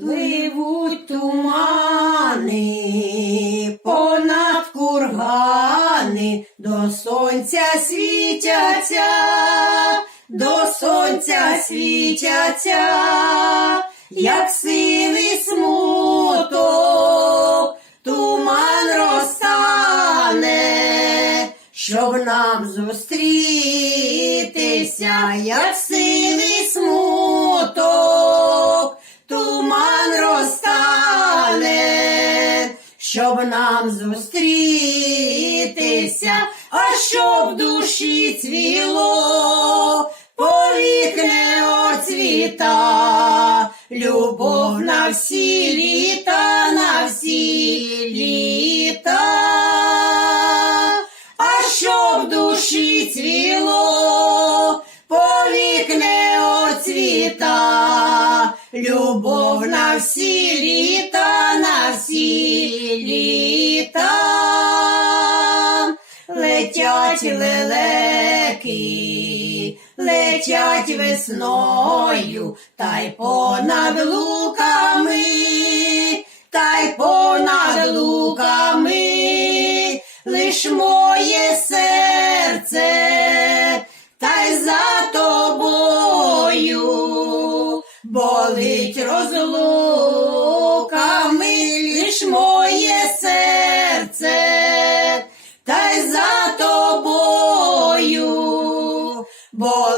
Пливуть тумани понад кургани, до сонця світяться, до сонця світяться, як сивий смуток, туман розтане, щоб нам зустрітися, як сивий смуток, щоб нам зустрітися, а щоб душі цвіло, повікне оцвіта, любов на всі літа, на всі літа, а щоб душі цвіло, повікне оцвіта, любов на всі літа, на всі летять лелеки, летять весною, та й понад луками, та й понад луками, лиш моє серце, та й за тобою болить розлуками,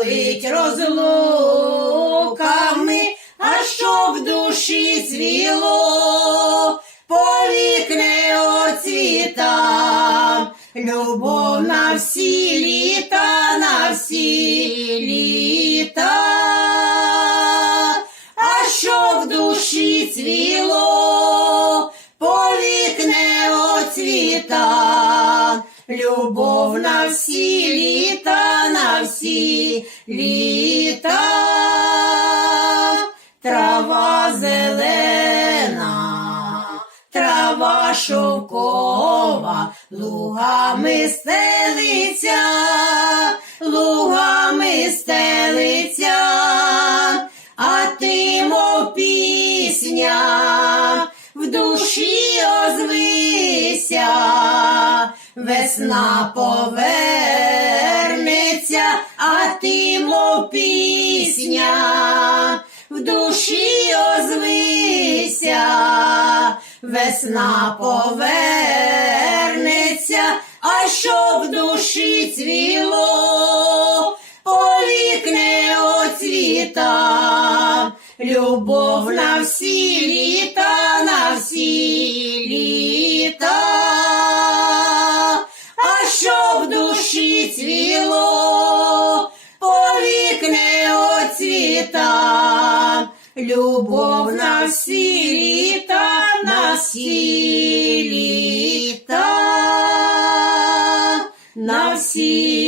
болить розлуками, а що в душі цвіло, повікне оцвіта, любов на всі літа, на всі літа, а що в душі цвіло, повікне оцвіта, любов на всі літа, на всі літа, трава зелена, трава шовкова, лугами стелиться, лугами стелиться, а ти, мов пісня, в душі озвися, весна повернеться, а ти, мов пісня, в душі озвися, весна повернеться, а що в душі цвіло, повікне оцвіта, любов на всі літа, на всі літа, цвіло, повікне оцвіта, любов на всі літа, на всі літа, на всі